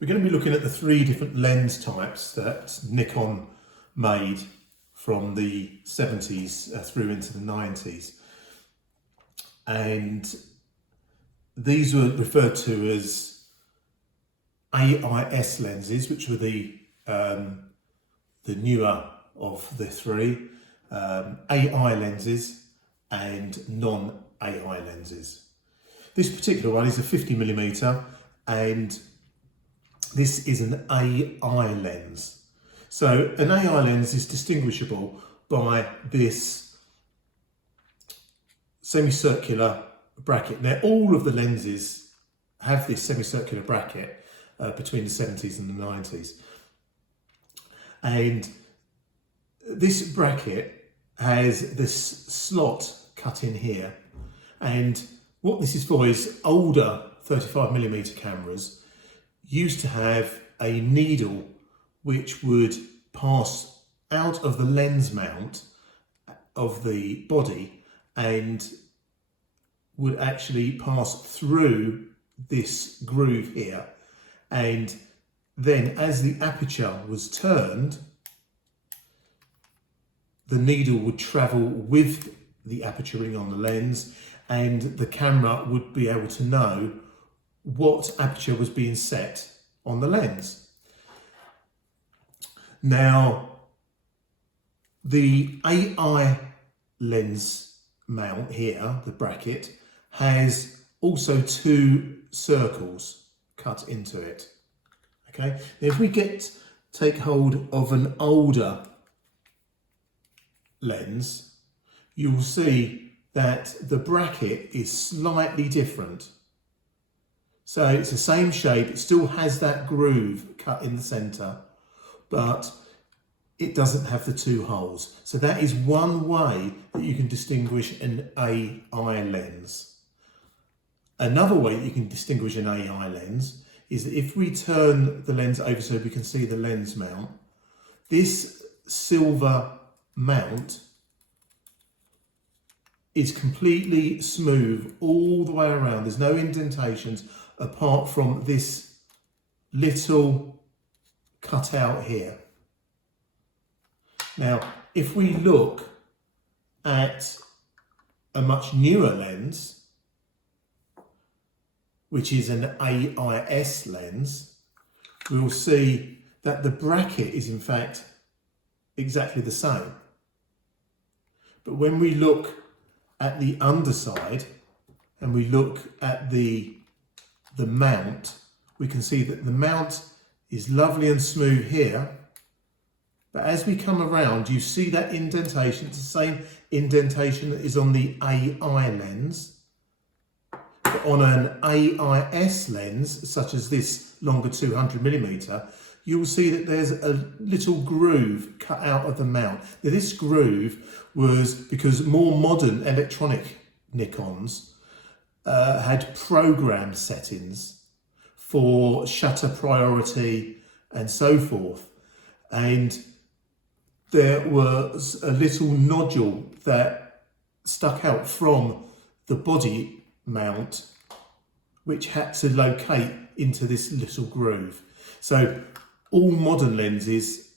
We're going to be looking at the three different lens types that Nikon made from the 70s through into the 90s. And these were referred to as AIS lenses, which were the newer of the three, AI lenses and non-AI lenses. This particular one is a 50mm and this is an AI lens. So an AI lens is distinguishable by this semicircular bracket. Now all of the lenses have this semicircular bracket between the 70s and the 90s. And this bracket has this slot cut in here. And what this is for is older 35mm cameras used to have a needle which would pass out of the lens mount of the body and would actually pass through this groove here. And then as the aperture was turned, the needle would travel with the aperture ring on the lens, and the camera would be able to know what aperture was being set on the lens. Now, the AI lens mount here, the bracket, has also two circles cut into it. Okay, now if we take hold of an older lens, you will see that the bracket is slightly different. So it's the same shape, it still has that groove cut in the centre, but it doesn't have the two holes. So that is one way that you can distinguish an AI lens. Another way that you can distinguish an AI lens is that if we turn the lens over so we can see the lens mount, this silver mount is completely smooth all the way around. There's no indentations apart from this little cutout here. Now, if we look at a much newer lens, which is an AIS lens, we will see that the bracket is in fact exactly the same. But when we look at the underside and we look at the mount, we can see that the mount is lovely and smooth here. But as we come around, you see that indentation. It's the same indentation that is on the AI lens. But on an AIS lens, such as this longer 200mm, you will see that there's a little groove cut out of the mount. Now this groove was because more modern electronic Nikons had program settings for shutter priority and so forth. And there was a little nodule that stuck out from the body mount, which had to locate into this little groove. So all modern lenses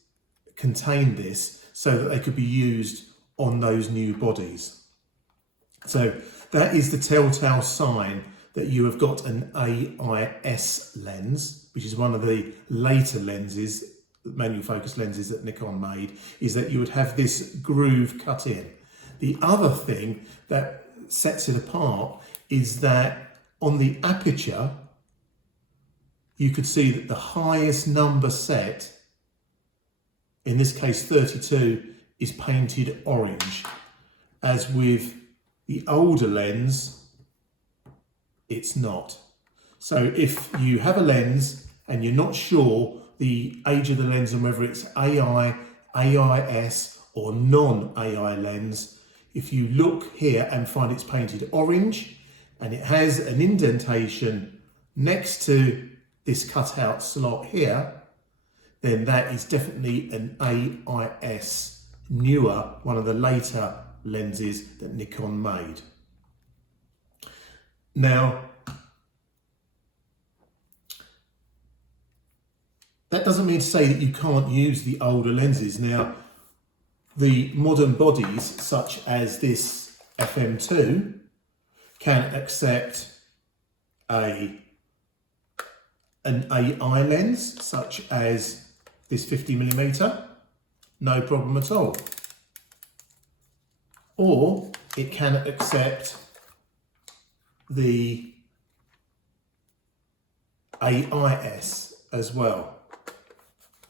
contain this so that they could be used on those new bodies. So that is the telltale sign that you have got an AIS lens, which is one of the later lenses, manual focus lenses that Nikon made, is that you would have this groove cut in. The other thing that sets it apart is that on the aperture, you could see that the highest number set, in this case 32, is painted orange. As with the older lens, it's not. So if you have a lens and you're not sure the age of the lens and whether it's AI, AIS or non-AI lens, if you look here and find it's painted orange and it has an indentation next to this cutout slot here, then that is definitely an AIS, newer, one of the later lenses that Nikon made. Now, that doesn't mean to say that you can't use the older lenses. Now, the modern bodies, such as this FM2, can accept an AI lens, such as this 50mm, no problem at all. Or it can accept the AIS as well,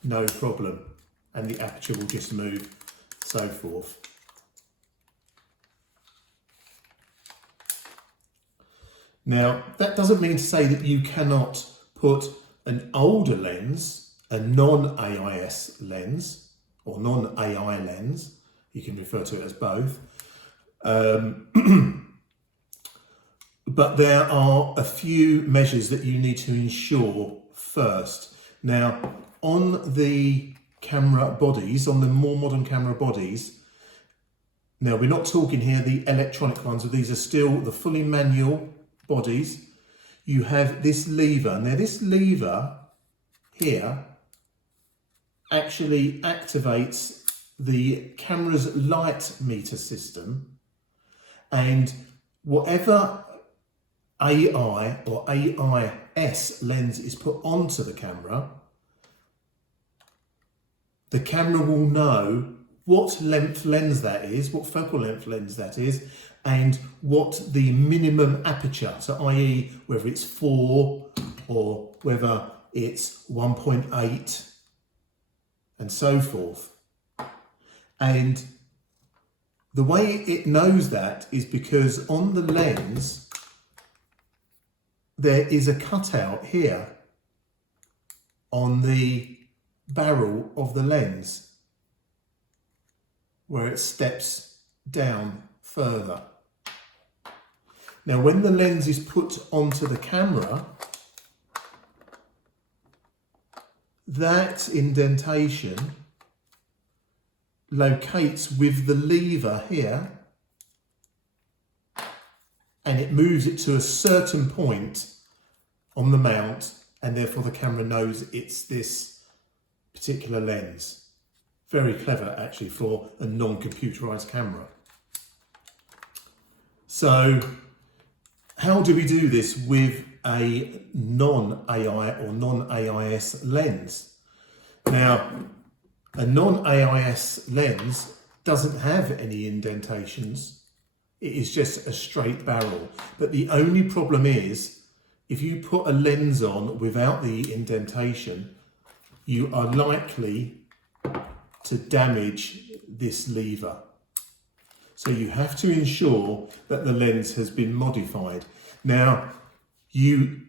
no problem, and the aperture will just move, so forth. Now, that doesn't mean to say that you cannot put an older lens, a non-AIS lens, or non-AI lens, you can refer to it as both, but there are a few measures that you need to ensure first. Now, on the camera bodies, on the more modern camera bodies, now we're not talking here the electronic ones, these are still the fully manual bodies. You have this lever. Now this lever here actually activates the camera's light meter system, and whatever AI or AIS lens is put onto the camera will know what length lens that is, what focal length lens that is, and what the minimum aperture, so i.e. whether it's 4 or whether it's 1.8 and so forth. And the way it knows that is because on the lens there is a cutout here on the barrel of the lens where it steps down further. Now when the lens is put onto the camera, that indentation locates with the lever here and it moves it to a certain point on the mount, and therefore the camera knows it's this particular lens. Very clever actually for a non-computerized camera. So how do we do this with a non-AI or non-AIS lens? Now, a non-AIS lens doesn't have any indentations. It is just a straight barrel. But the only problem is, if you put a lens on without the indentation, you are likely to damage this lever. So you have to ensure that the lens has been modified. Now, you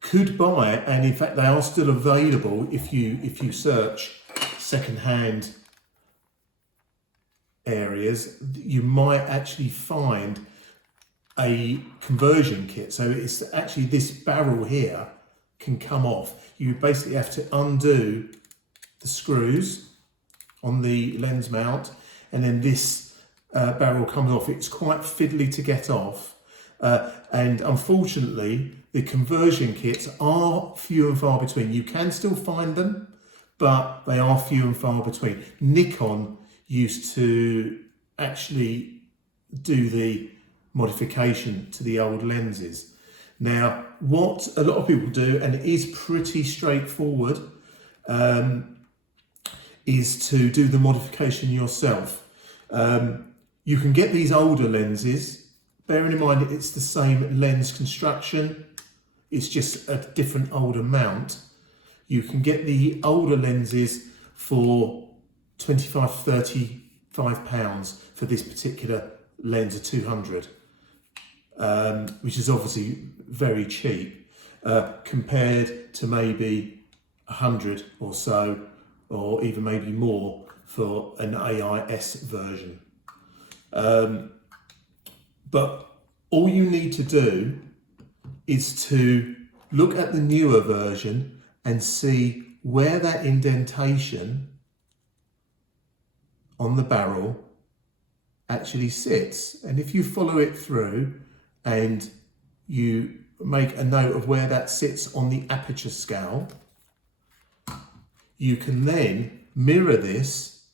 could buy, and in fact they are still available if you search second-hand areas, you might actually find a conversion kit. So it's actually this barrel here can come off. You basically have to undo the screws on the lens mount, and then this barrel comes off. It's quite fiddly to get off, and unfortunately the conversion kits are few and far between. You can still find them, but they are few and far between. Nikon used to actually do the modification to the old lenses. Now, what a lot of people do, and it is pretty straightforward, is to do the modification yourself. You can get these older lenses, bearing in mind it's the same lens construction, it's just a different older mount. You can get the older lenses for £25, £35 for this particular lens of 200, which is obviously very cheap compared to maybe 100 or so, or even maybe more for an AIS version. But all you need to do is to look at the newer version and see where that indentation on the barrel actually sits. And if you follow it through and you make a note of where that sits on the aperture scale, you can then mirror this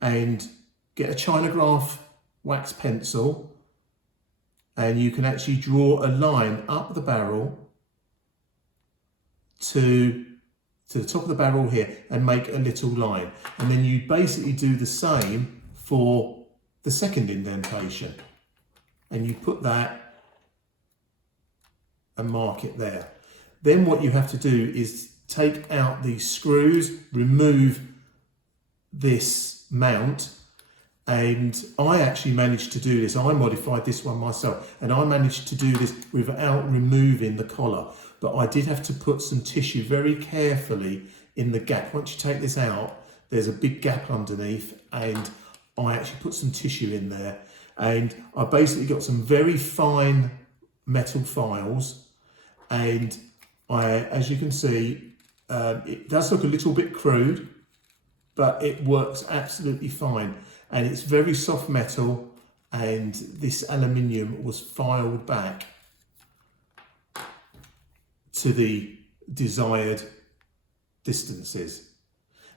and get a Chinagraph wax pencil, and you can actually draw a line up the barrel to the top of the barrel here and make a little line. And then you basically do the same for the second indentation. And you put that and mark it there. Then what you have to do is take out these screws, remove this mount, and I actually managed to do this. I modified this one myself, and I managed to do this without removing the collar. But I did have to put some tissue very carefully in the gap. Once you take this out, there's a big gap underneath, and I actually put some tissue in there. And I basically got some very fine metal files, and as you can see, it does look a little bit crude, but it works absolutely fine. And it's very soft metal, and this aluminium was filed back to the desired distances.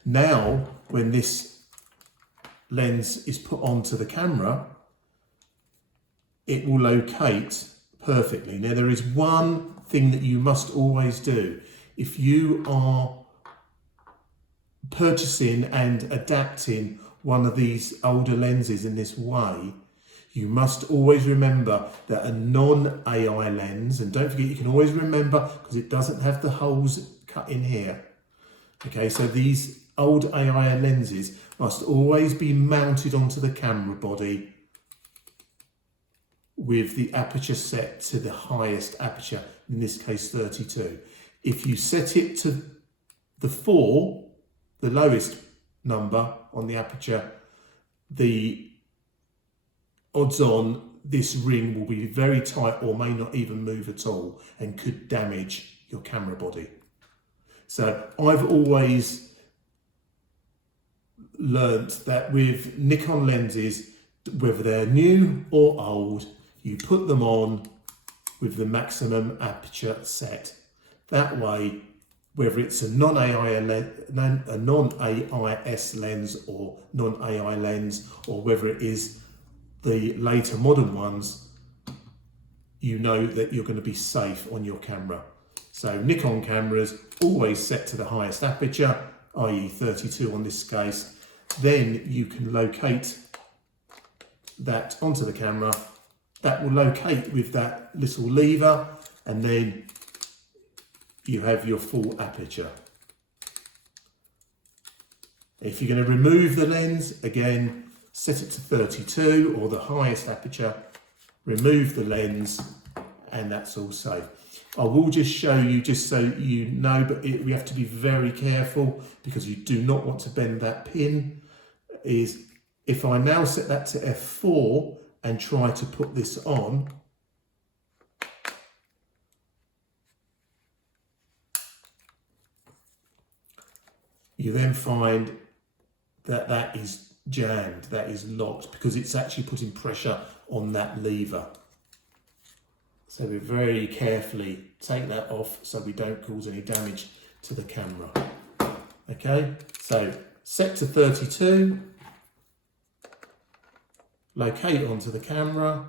Now, when this lens is put onto the camera, it will locate perfectly. Now, there is one thing that you must always do. If you are purchasing and adapting one of these older lenses in this way, you must always remember that a non-AI lens, and don't forget, you can always remember because it doesn't have the holes cut in here. Okay, so these old AI lenses must always be mounted onto the camera body with the aperture set to the highest aperture, in this case 32. If you set it to the 4, the lowest number on the aperture, the odds on this ring will be very tight or may not even move at all and could damage your camera body. So I've always learnt that with Nikon lenses, whether they're new or old, you put them on with the maximum aperture set. That way, whether it's a non-AIS lens or non-AI lens, or whether it is the later modern ones, you know that you're going to be safe on your camera. So Nikon cameras always set to the highest aperture, i.e. 32 on this case. Then you can locate that onto the camera. That will locate with that little lever, and then you have your full aperture. If you're going to remove the lens, again, set it to 32 or the highest aperture, remove the lens, and that's all safe. I will just show you, just so you know, but we have to be very careful because you do not want to bend that pin. Is if I now set that to F4 and try to put this on, you then find that that is jammed, that is locked, because it's actually putting pressure on that lever. So we very carefully take that off so we don't cause any damage to the camera. Okay, so set to 32, locate onto the camera,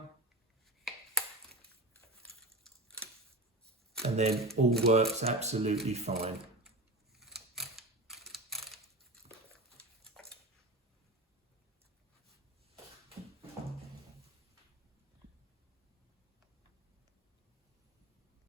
and then all works absolutely fine.